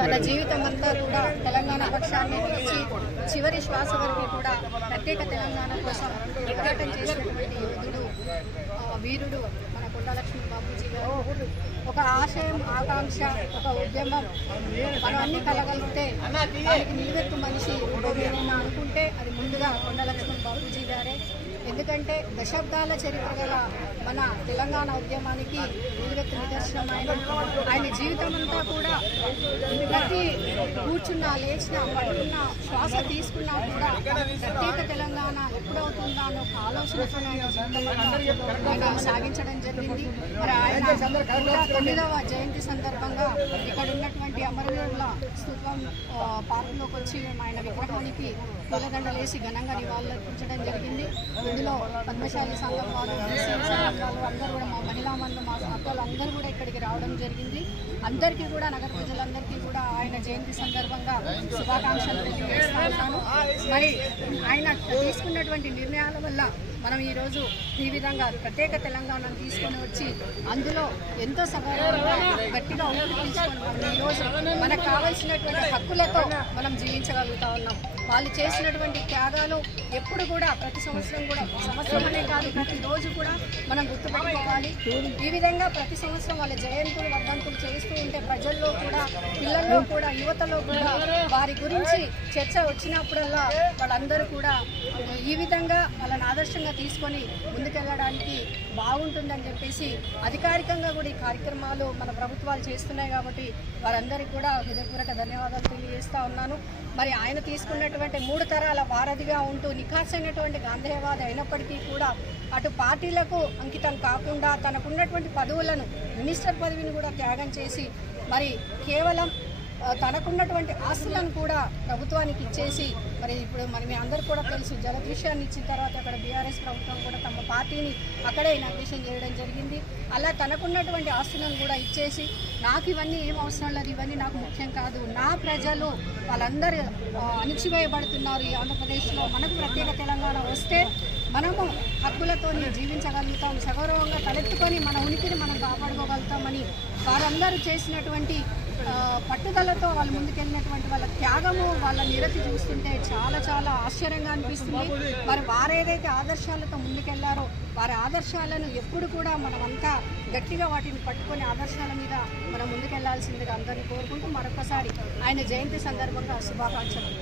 తన జీవితం అంతా కూడా తెలంగాణ పక్షాన్ని నిలిచి చివరి శ్వాస వరకు కూడా ప్రత్యేక తెలంగాణ కోసం పోరాటం చేసినటువంటి యోధుడు, వీరుడు మన కొండా లక్ష్మణ్ బాపూజీ గారు. ఒక ఆశయం, ఆకాంక్ష, ఒక ఉద్యమం మనం అన్ని కలగలిగితే దానికి నిలువెత్తు మనిషి ఏమైనా అనుకుంటే అది ముందుగా కొండా లక్ష్మణ్ బాపూజీ గారే. ఎందుకంటే దశాబ్దాల చరిత్ర గల మన తెలంగాణ ఉద్యమానికి నిలువెత్తు నిదర్శనం ఆయన జీవితం అంతా కూడా ప్రతి కూర్చున్నా, లేచినా, పడుకున్నా, శ్వాస తీసుకున్నా కూడా ప్రత్యేక తెలంగాణ ఎప్పుడవుతుందా అన్న ఒక ఆలోచనతో ఆయన సాగించడం జరిగింది. మరి ఆయన 9వ జయంతి సందర్భంగా ఇక్కడ ఉన్నటువంటి అమరవీరుల స్తూపం పార్కులోకి వచ్చి ఆయన విగ్రహానికి పూలదండలేసి ఘనంగా నివాళులర్పించడం జరిగింది. ఇందులో పద్మశాలి సంఘం వారు, బీసీ సంఘాలు అందరూ కూడా, మా మహిళా మండలి, మా అక్కలు అందరూ కూడా ఇక్కడికి రావడం జరిగింది. అందరికీ కూడా, నగర ప్రజలందరికీ కూడా ఆయన జయంతి సందర్భంగా శుభాకాంక్షలు తెలియజేస్తున్నాను. మరి ఆయన తీసుకున్నటువంటి నిర్ణయాల వల్ల మనం ఈరోజు ఈ విధంగా ప్రత్యేక తెలంగాణను తీసుకొని వచ్చి అందులో ఎంతో సగౌరవంగా గట్టిగా తీసుకొని మనం ఈరోజు మనకు కావాల్సినటువంటి హక్కులతో మనం జీవించగలుగుతా ఉన్నాం. వాళ్ళు చేసినటువంటి త్యాగాలు ఎప్పుడు కూడా ప్రతి సంవత్సరం కూడా, సంవత్సరమనే కాదు ప్రతిరోజు కూడా మనం గుర్తుపెట్టుకోవాలి. ఈ విధంగా ప్రతి సంవత్సరం వాళ్ళ జయంతులు, వర్ధంతులు చేస్తూ ఉంటే ప్రజల్లో కూడా, పిల్లల్లో కూడా, యువతలో కూడా వారి గురించి చర్చ వచ్చినప్పుడల్లా వాళ్ళందరూ కూడా ఈ విధంగా వాళ్ళని ఆదర్శంగా తీసుకొని ముందుకెళ్ళడానికి బాగుంటుందని చెప్పేసి అధికారికంగా కూడా ఈ కార్యక్రమాలు మన ప్రభుత్వాలు చేస్తున్నాయి. కాబట్టి వారందరికీ కూడా హృదయపూర్వక ధన్యవాదాలు తెలియజేస్తూ ఉన్నాను. మరి ఆయన తీసుకున్నటువంటి 3 తరాల వారధిగా ఉంటూ నిఖార్సైనటువంటి గాంధేయవాది అయినప్పటికీ కూడా అటు పార్టీలకు అంకితం కాకుండా తనకున్నటువంటి పదవులను, మినిస్టర్ పదవిని కూడా త్యాగం చేసి మరి కేవలం తనకున్నటువంటి ఆస్తులను కూడా ప్రభుత్వానికి ఇచ్చేసి, మరి ఇప్పుడు మరి మీ అందరూ కూడా తెలుసు, జలదృశ్యాన్ని ఇచ్చిన తర్వాత అక్కడ బీఆర్ఎస్ ప్రభుత్వం కూడా తమ పార్టీని అక్కడే ఇనాగ్రేషన్ చేయడం జరిగింది. అలా తనకున్నటువంటి ఆస్తులను కూడా ఇచ్చేసి, నాకు ఇవన్నీ ఏం అవసరం లేదు, ఇవన్నీ నాకు ముఖ్యం కాదు, నా ప్రజలు వాళ్ళందరూ అణిచివేయబడుతున్నారు ఈ ఆంధ్రప్రదేశ్లో, మనకు ప్రత్యేక తెలంగాణ వస్తే మనము హక్కులతో జీవించగలుగుతాం, సగౌరవంగా తలెత్తుకొని మన ఉనికిని మనం కాపాడుకోగలుగుతామని వారందరూ చేసినటువంటి పట్టుదలతో వాళ్ళు ముందుకెళ్ళినటువంటి వాళ్ళ త్యాగము, వాళ్ళ నిరతి చూస్తుంటే చాలా చాలా ఆశ్చర్యంగా అనిపిస్తుంది. మరి వారేదైతే ఆదర్శాలతో ముందుకెళ్లారో వారి ఆదర్శాలను ఎప్పుడు కూడా మనమంతా గట్టిగా వాటిని పట్టుకొని ఆదర్శాల మీద మనం ముందుకెళ్లాల్సిందిగా అందరినీ కోరుకుంటూ మరొకసారి ఆయన జయంతి సందర్భంగా శుభాకాంక్షలు.